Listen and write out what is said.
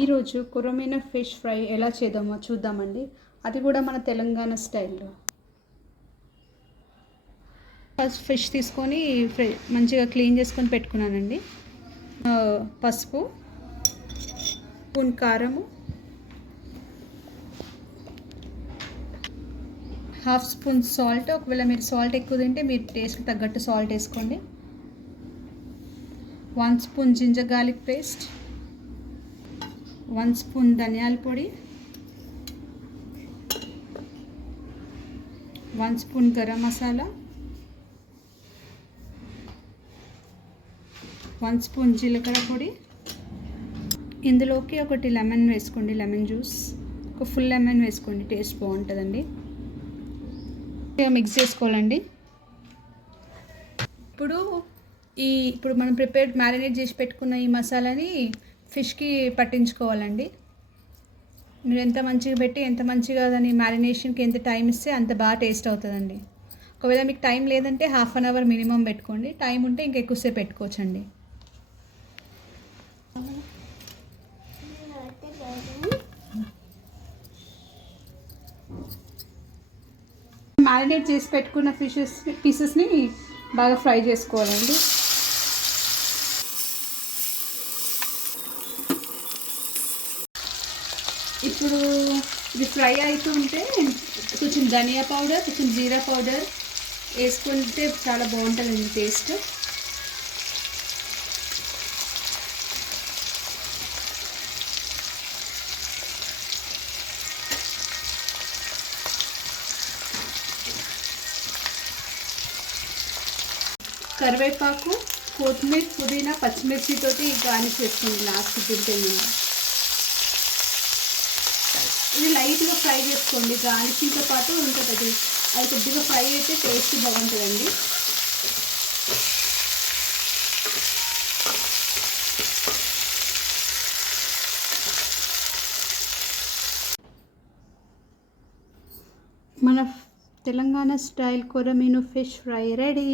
ఈరోజు కొరమీన fish fry ఎలా చేద్దామో చూద్దామండి. అది కూడా మన తెలంగాణ స్టైల్లో. ఫస్ట్ ఫిష్ తీసుకొని మంచిగా క్లీన్ చేసుకొని పెట్టుకున్నానండి. పసుపు, స్పూన్ కారము, హాఫ్ స్పూన్ సాల్ట్. ఒకవేళ మీరు సాల్ట్ ఎక్కువ తింటే మీరు టేస్ట్కి తగ్గట్టు సాల్ట్ వేసుకోండి. 1 spoon ginger garlic paste, 1 spoon ధనియాల పొడి, 1 స్పూన్ గరం మసాలా, 1 స్పూన్ జీలకర్ర పొడి. ఇందులోకి ఒకటి లెమన్ వేసుకోండి, లెమన్ జ్యూస్. ఒక ఫుల్ లెమన్ వేసుకోండి, టేస్ట్ బాగుంటుందండి. మిక్స్ చేసుకోవాలండి. ఇప్పుడు మనం మ్యారినేట్ చేసి పెట్టుకున్న ఈ మసాలాని ఫిష్కి పట్టించుకోవాలండి. మీరు ఎంత మంచిగా దాని మ్యారినేషన్కి ఎంత టైం ఇస్తే అంత బాగా టేస్ట్ అవుతుందండి. ఒకవేళ మీకు టైం లేదంటే ½ అన్ అవర్ మినిమం పెట్టుకోండి. టైం ఉంటే ఇంకా ఎక్కువసేపు పెట్టుకోవచ్చండి. మ్యారినేట్ చేసి పెట్టుకున్న పీసెస్ని బాగా ఫ్రై చేసుకోవాలండి. ఇప్పుడు ఇది ఫ్రై అవుతుంటే కొంచెం ధనియా పౌడర్, కొంచెం జీరా పౌడర్ వేసుకుంటే చాలా బాగుంటుందండి టేస్ట్. కరివేపాకు, కొత్తిమీర, పుదీనా, పచ్చిమిర్చితోటి గార్నిష్ చేసుకోండి లాస్ట్ తింటే. ఇది లైట్గా ఫ్రై చేసుకోండి. గార్నిషింగ్తో పాటు ఉంటుంది, అది కొద్దిగా ఫ్రై అయితే టేస్ట్ బాగుంటుందండి. మన తెలంగాణ స్టైల్ కొరమీను ఫిష్ ఫ్రై రెడీ.